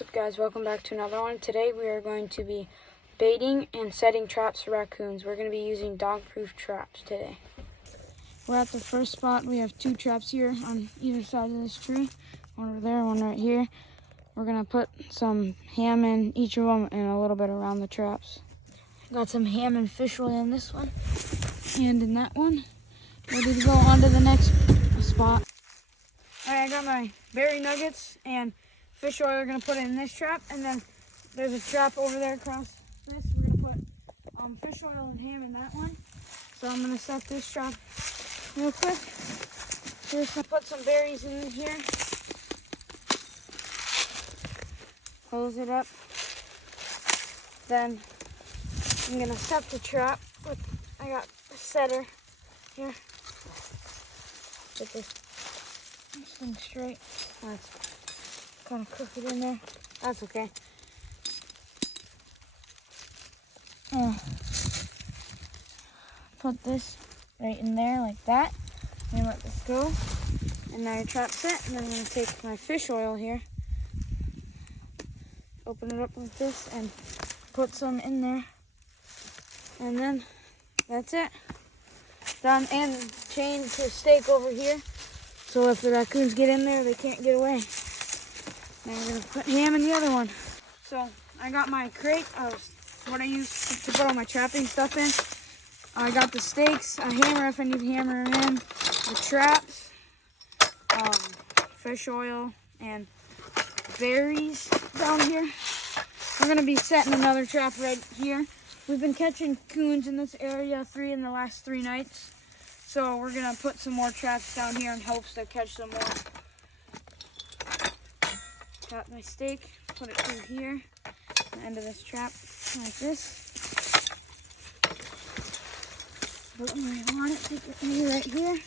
What's up, guys? Welcome back to another one. Today we are going to be baiting and setting traps for raccoons. We're going to be using dog-proof traps today. We're at the first spot. We have two traps here on either side of this tree. One over there, one right here. We're going to put some ham in each of them and a little bit around the traps. Got some ham and fish oil in this one and in that one. Ready to go on to the next spot. Alright, I got my berry nuggets and fish oil. We're going to put it in this trap, and then there's a trap over there across this. We're going to put fish oil and ham in that one. So I'm going to set this trap real quick. First, I'll put some berries in here. Close it up. Then I'm going to set the trap. I got a setter here. Get this thing straight. That's kind of crooked in there. That's okay. Put this right in there like that. And let this go. And now your trap's set. And then I'm going to take my fish oil here. Open it up like this and put some in there. And then that's it. Done. And chain to a stake over here. So if the raccoons get in there, they can't get away. Now we're going to put ham in the other one. So I got my crate of what I use to put all my trapping stuff in. I got the stakes, a hammer if I need to hammer them in, the traps, fish oil, and berries down here. We're going to be setting another trap right here. We've been catching coons in this area in the last 3 nights. So we're going to put some more traps down here in hopes to catch some more. Got my stake, put it through here, the end of this trap, like this. Put where I want it, take it through right here.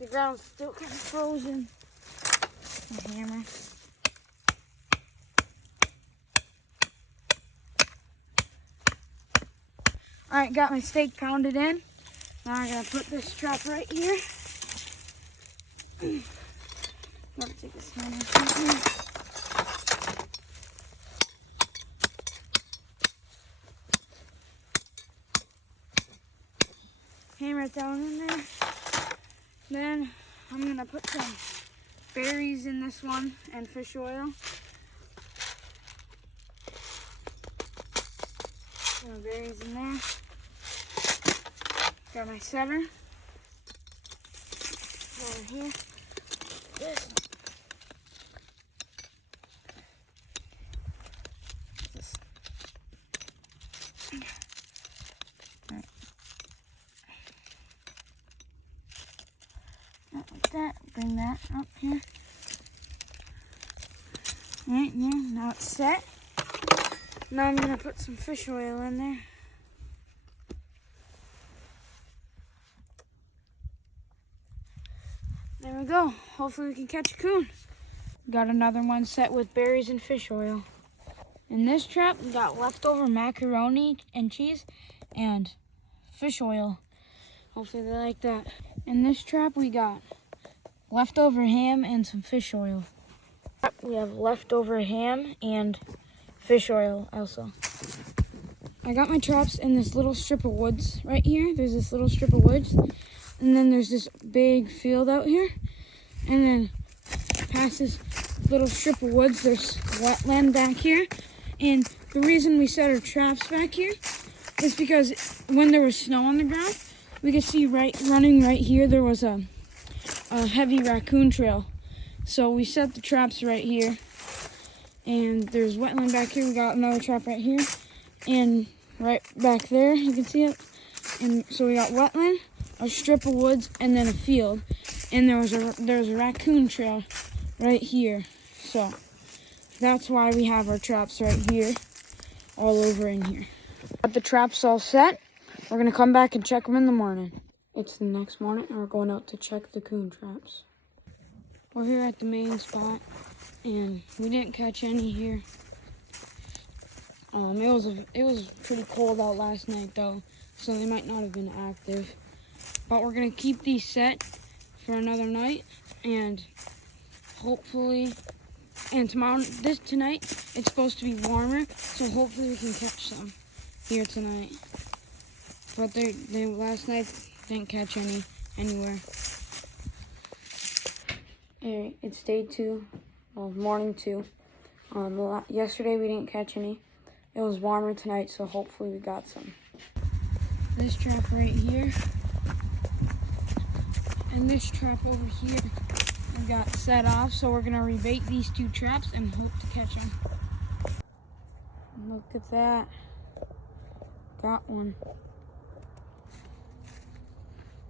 The ground's still kind of frozen. A hammer. Alright, got my stake pounded in. Now I'm going to put this trap right here. I'm going to take this hammer right here. Hammer it down in there. Then I'm going to put some berries in this one and fish oil. Some berries in there. Got my setter over here. This. Right. Like that. Bring that up here. Right, yeah, now it's set. Now I'm gonna put some fish oil in there. There we go. Hopefully we can catch a coon. Got another one set with berries and fish oil. In this trap, we got leftover macaroni and cheese and fish oil. Hopefully they like that. In this trap, we got leftover ham and some fish oil. We have leftover ham and fish oil also. I got my traps in this little strip of woods right here. There's this little strip of woods. And then there's this big field out here. And then past this little strip of woods, there's wetland back here. And the reason we set our traps back here is because when there was snow on the ground, we could see running right here, there was a heavy raccoon trail. So we set the traps right here. And there's wetland back here. We got another trap right here. And right back there, you can see it. And so we got wetland, a strip of woods, and then a field. And there was a raccoon trail right here. So that's why we have our traps right here, all over in here. Got the traps all set. We're gonna come back and check them in the morning. It's the next morning, and we're going out to check the coon traps. We're here at the main spot, and we didn't catch any here. It was pretty cold out last night though, so they might not have been active. But we're gonna keep these set for another night, and hopefully And tonight, it's supposed to be warmer, so hopefully we can catch some here tonight. But they last night didn't catch any anywhere. Alright, it's day 2, well, morning 2. Yesterday we didn't catch any. It was warmer tonight, so hopefully we got some. This trap right here, and this trap over here got set off, so we're gonna rebait these 2 traps and hope to catch them. Look at that. Got one.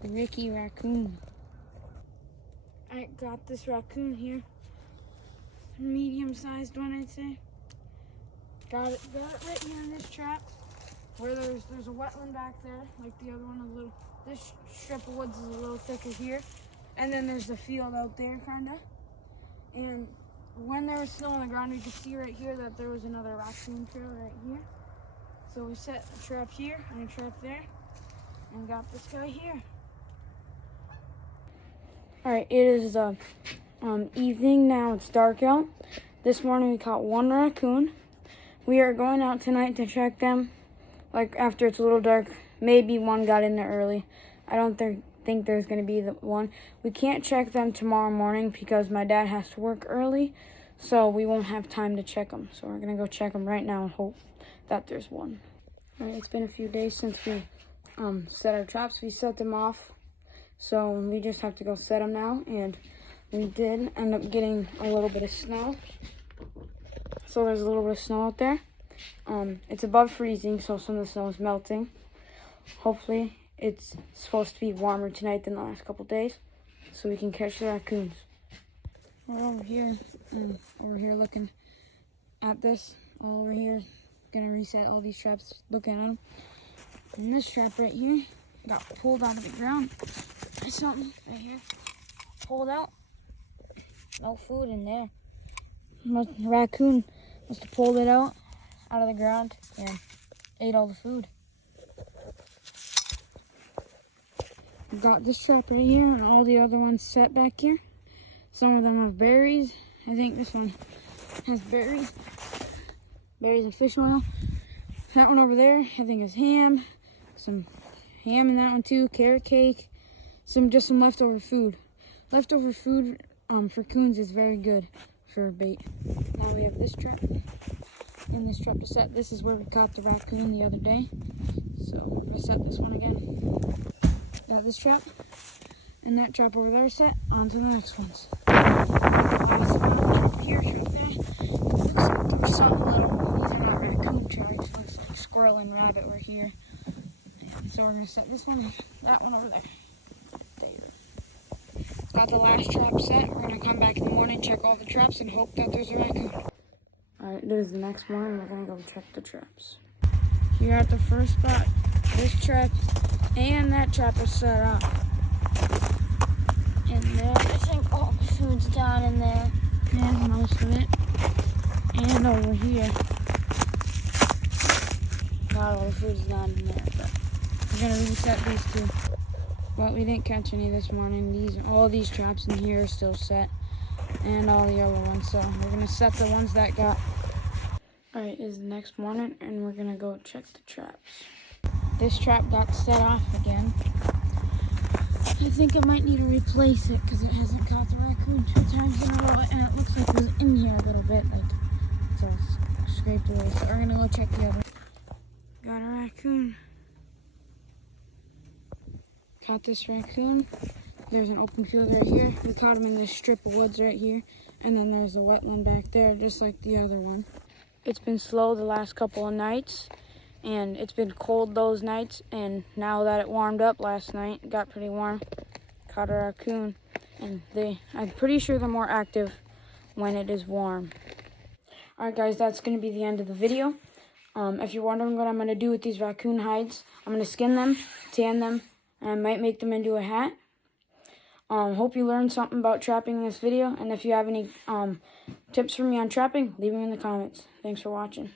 Ricky Raccoon. I got this raccoon here. Medium-sized one, I'd say. Got it right here in this trap. Where there's a wetland back there, like the other one. This strip of woods is a little thicker here. And then there's the field out there, kinda. And when there was snow on the ground, you could see right here that there was another raccoon trail right here. So we set a trap here and a trap there, and got this guy here. All right, it is evening now. It's dark out. This morning we caught 1 raccoon. We are going out tonight to check them. Like after it's a little dark, maybe one got in there early. I don't think there's going to be the one. We can't check them tomorrow morning because my dad has to work early, so we won't have time to check them. So we're going to go check them right now and hope that there's one. All right, it's been a few days since we set our traps. We set them off, so we just have to go set them now, and we did end up getting a little bit of snow. So there's a little bit of snow out there. It's above freezing, so some of the snow is melting. Hopefully it's supposed to be warmer tonight than the last couple days, so we can catch the raccoons. We're over here looking at this, all over here. Gonna reset all these traps, looking at them. And this trap right here got pulled out of the ground. There's something right here, pulled out. No food in there. The raccoon must have pulled it out of the ground and ate all the food. Got this trap right here and all the other ones set back here. Some of them have berries. I think this one has berries and fish oil. That one over there I think is ham. Some ham in that one too, carrot cake, just some leftover food. Leftover food for coons is very good for bait. Now we have this trap and this trap to set. This is where we caught the raccoon the other day, so we're gonna set this one again. Got this trap and that trap over there set. On to the next ones. Trap here, trap there. Looks like there's something little. These are not raccoon traps. Looks like squirrel and rabbit were here. And so we're gonna set this one, that one over there. Got the last trap set. We're gonna come back in the morning, check all the traps, and hope that there's a raccoon. All right, this is the next morning. We're gonna go check the traps. Here at the first spot, this trap and that trap are set up. And there, I think all the food's down in there. There's most of it. And over here. Not all the food's down in there, but we're gonna reset these 2. But we didn't catch any this morning. All these traps in here are still set, and all the other ones. So we're gonna set the ones that got. All right, it's the next morning, and we're gonna go check the traps. This trap got set off again. I think I might need to replace it because it hasn't caught the raccoon 2 times in a row, and it looks like it was in here a little bit, like it's all scraped away. So we're gonna go check the other. Got a raccoon. Caught this raccoon. There's an open field right here. We caught him in this strip of woods right here. And then there's a wetland back there, just like the other one. It's been slow the last couple of nights. And it's been cold those nights. And now that it warmed up last night, it got pretty warm. Caught a raccoon. And I'm pretty sure they're more active when it is warm. Alright guys, that's going to be the end of the video. If you're wondering what I'm going to do with these raccoon hides, I'm going to skin them, tan them, and I might make them into a hat. Hope you learned something about trapping in this video. And if you have any tips for me on trapping, leave them in the comments. Thanks for watching.